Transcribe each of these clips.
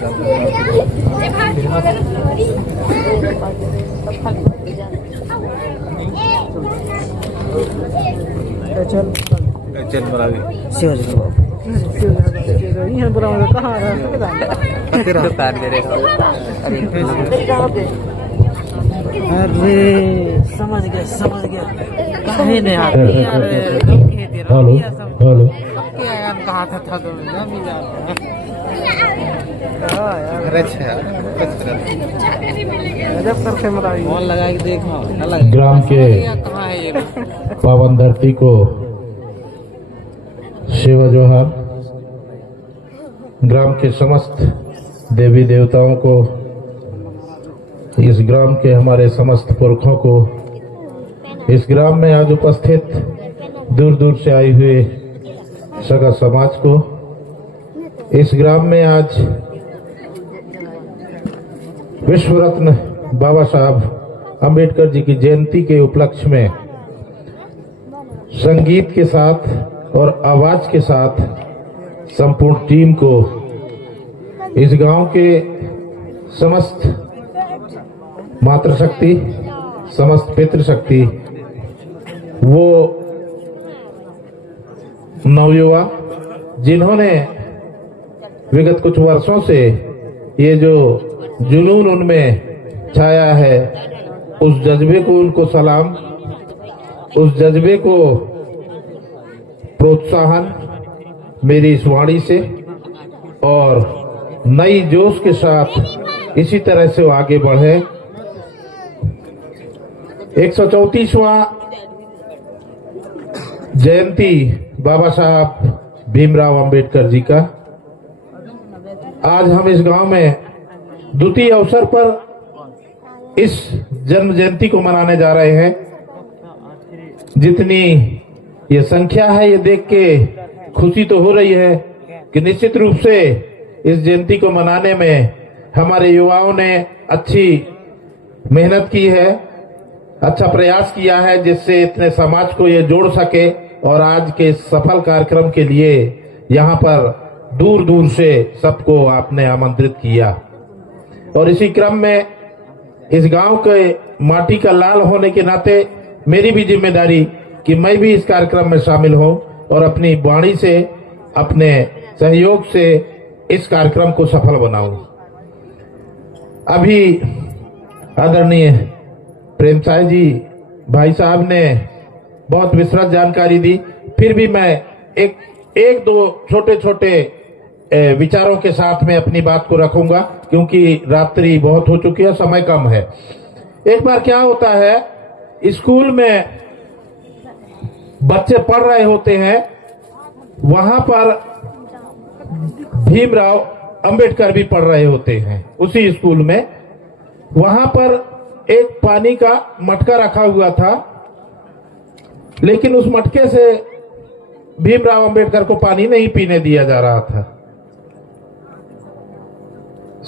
अरे समझ गया कहीं नहीं आती यार। हेलो हेलो क्या यार कहा था तो ना मिला गजब करके मराई फोन लगा के देखो ग्राम के कहाँ है ये पावन धरती को सेवा जोहार। ग्राम के समस्त देवी देवताओं को, इस ग्राम के हमारे समस्त पुरखों को, इस ग्राम में आज उपस्थित दूर दूर से आए हुए सगा समाज को, इस ग्राम में आज विश्व रत्न बाबा साहब अम्बेडकर जी की जयंती के उपलक्ष्य में संगीत के साथ और आवाज के साथ संपूर्ण टीम को, इस गांव के समस्त मातृशक्ति, समस्त पितृशक्ति, वो नवयुवा जिन्होंने विगत कुछ वर्षों से ये जो जुनून उनमें छाया है, उस जज्बे को उनको सलाम, उस जज्बे को प्रोत्साहन मेरी इस वाणी से, और नई जोश के साथ इसी तरह से वो आगे बढ़े। 134वां जयंती बाबा साहब भीमराव अंबेडकर जी का आज हम इस गांव में द्वितीय अवसर पर इस जन्म जयंती को मनाने जा रहे हैं। जितनी ये संख्या है, ये देख के खुशी तो हो रही है कि निश्चित रूप से इस जयंती को मनाने में हमारे युवाओं ने अच्छी मेहनत की है, अच्छा प्रयास किया है, जिससे इतने समाज को ये जोड़ सके। और आज के सफल कार्यक्रम के लिए यहाँ पर दूर दूर से सबको आपने आमंत्रित किया। और इसी क्रम में इस गांव के माटी का लाल होने के नाते मेरी भी जिम्मेदारी कि मैं भी इस कार्यक्रम में शामिल हूं और अपनी वाणी से, अपने सहयोग से इस कार्यक्रम को सफल बनाऊं। अभी आदरणीय प्रेम साय जी भाई साहब ने बहुत विस्तृत जानकारी दी, फिर भी मैं एक दो छोटे छोटे विचारों के साथ में अपनी बात को रखूंगा, क्योंकि रात्रि बहुत हो चुकी है, समय कम है। एक बार क्या होता है, स्कूल में बच्चे पढ़ रहे होते हैं, वहां पर भीमराव अंबेडकर भी पढ़ रहे होते हैं उसी स्कूल में। वहां पर एक पानी का मटका रखा हुआ था, लेकिन उस मटके से भीमराव अंबेडकर को पानी नहीं पीने दिया जा रहा था।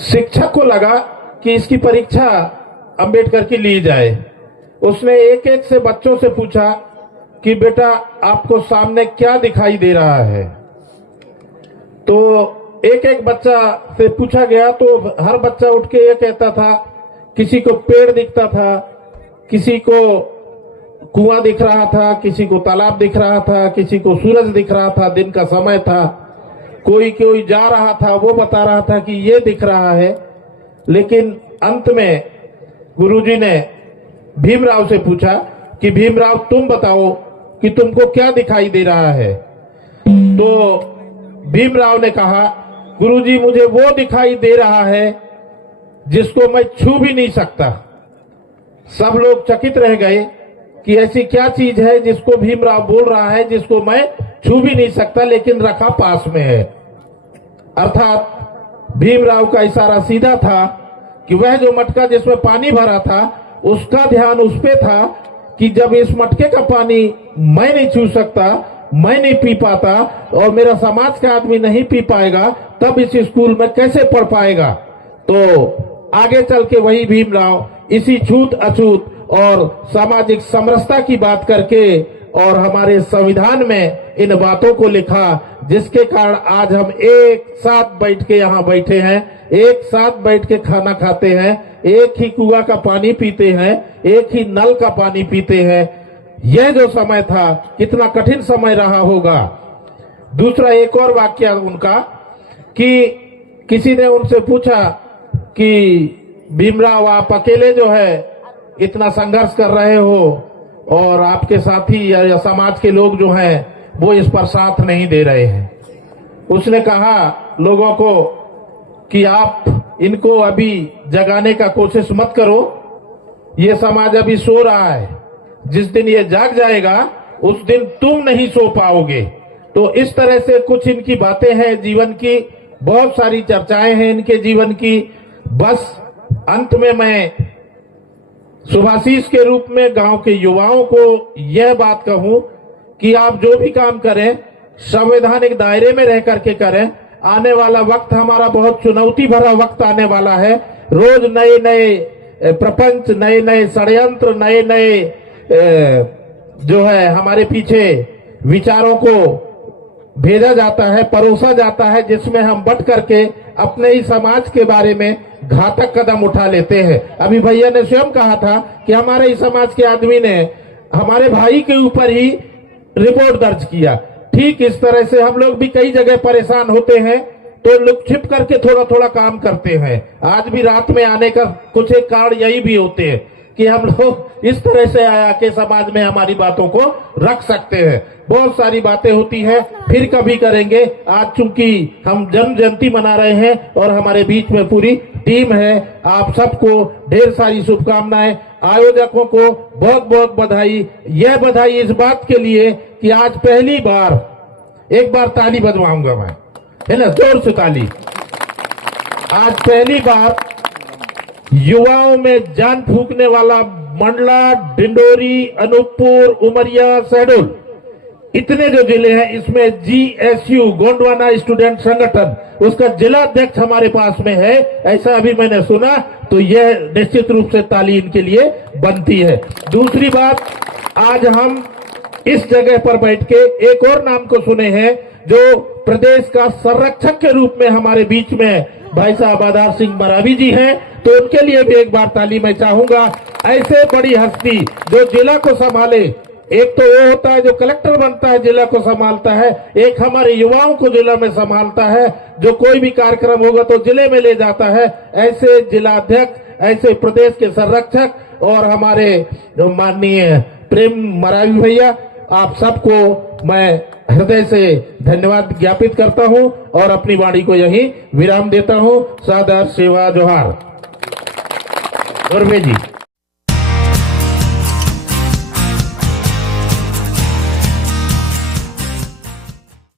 शिक्षक को लगा कि इसकी परीक्षा अंबेडकर की ली जाए। उसने एक एक से बच्चों से पूछा कि बेटा आपको सामने क्या दिखाई दे रहा है। तो एक एक बच्चा से पूछा गया तो हर बच्चा उठ के ये कहता था, किसी को पेड़ दिखता था, किसी को कुआं दिख रहा था, किसी को तालाब दिख रहा था, किसी को सूरज दिख रहा था, दिन का समय था, कोई जा रहा था, वो बता रहा था कि ये दिख रहा है। लेकिन अंत में गुरुजी ने भीमराव से पूछा कि भीमराव तुम बताओ कि तुमको क्या दिखाई दे रहा है। तो भीमराव ने कहा, गुरुजी मुझे वो दिखाई दे रहा है जिसको मैं छू भी नहीं सकता। सब लोग चकित रह गए कि ऐसी क्या चीज है जिसको भीमराव बोल रहा है, जिसको मैं छू भी नहीं सकता, लेकिन रखा पास में है। अर्थात भीमराव का इशारा सीधा था कि वह जो मटका जिसमें पानी भरा था, उसका ध्यान उस पे था कि जब इस मटके का पानी मैं नहीं छू सकता, मैं नहीं पी पाता और मेरा समाज का आदमी नहीं पी पाएगा, तब इस स्कूल में कैसे पढ़ पाएगा। तो आगे चल के वही भीमराव इसी छूत अछूत और सामाजिक समरसता की बात करके और हमारे संविधान में इन बातों को लिखा जिसके कारण आज हम एक साथ बैठ के यहाँ बैठे हैं, एक साथ बैठ के खाना खाते हैं, एक ही कुआं का पानी पीते हैं, एक ही नल का पानी पीते हैं। यह जो समय था कितना कठिन समय रहा होगा। दूसरा एक और वाक्य उनका कि किसी ने उनसे पूछा कि भीमराव आप अकेले जो है इतना संघर्ष कर रहे हो और आपके साथी या समाज के लोग जो हैं वो इस पर साथ नहीं दे रहे हैं। उसने कहा लोगों को कि आप इनको अभी जगाने का कोशिश मत करो, ये समाज अभी सो रहा है, जिस दिन ये जाग जाएगा उस दिन तुम नहीं सो पाओगे। तो इस तरह से कुछ इनकी बातें हैं जीवन की, बहुत सारी चर्चाएं हैं इनके जीवन की। बस अंत में मैं शुभाशीष के रूप में गांव के युवाओं को यह बात कहूं कि आप जो भी काम करें संवैधानिक दायरे में रह करके करें। आने वाला वक्त हमारा बहुत चुनौती भरा वक्त आने वाला है। रोज नए नए प्रपंच, नए नए षड्यंत्र, नए नए जो है हमारे पीछे विचारों को भेजा जाता है, परोसा जाता है, जिसमें हम बट करके अपने ही समाज के बारे में घातक कदम उठा लेते हैं। अभी भैया ने स्वयं कहा था कि हमारे ही समाज के आदमी ने हमारे भाई के ऊपर ही रिपोर्ट दर्ज किया। ठीक इस तरह से हम लोग भी कई जगह परेशान होते हैं तो लोग छिप करके थोड़ा थोड़ा काम करते हैं। आज भी रात में आने का कुछ एक कारण यही भी होते हैं कि हम लोग इस तरह से आया के समाज में हमारी बातों को रख सकते हैं। बहुत सारी बातें होती हैं, फिर कभी करेंगे। आज चूंकि हम जन्म जयंती मना रहे हैं और हमारे बीच में पूरी टीम है, आप सबको ढेर सारी शुभकामनाएं। आयोजकों को बहुत बहुत बधाई। यह बधाई इस बात के लिए कि आज पहली बार, एक बार ताली बजवाऊंगा मैं, है ना, जोर से ताली। आज पहली बार युवाओं में जान फूंकने वाला मंडला, डिंडोरी, अनूपपुर, उमरिया, शहडोल, इतने जो जिले हैं इसमें GSU गोंडवाना स्टूडेंट संगठन, उसका जिला अध्यक्ष हमारे पास में है, ऐसा अभी मैंने सुना। तो यह निश्चित रूप से ताली इनके लिए बनती है। दूसरी बात, आज हम इस जगह पर बैठ के एक और नाम को सुने हैं जो प्रदेश का संरक्षक के रूप में हमारे बीच में भाई साहब आधार सिंह मरावी जी हैं, तो उनके लिए भी एक बार ताली मैं चाहूंगा। ऐसे बड़ी हस्ती जो जिला को संभाले, एक तो वो होता है जो कलेक्टर बनता है जिला को संभालता है, एक हमारे युवाओं को जिला में संभालता है, जो कोई भी कार्यक्रम होगा तो जिले में ले जाता है। ऐसे जिलाध्यक्ष, ऐसे प्रदेश के संरक्षक और हमारे माननीय प्रेम मरावी भैया, आप सबको मैं हृदय से धन्यवाद ज्ञापित करता हूं और अपनी वाणी को यहीं विराम देता हूं। सादर सेवा जोहार। जी।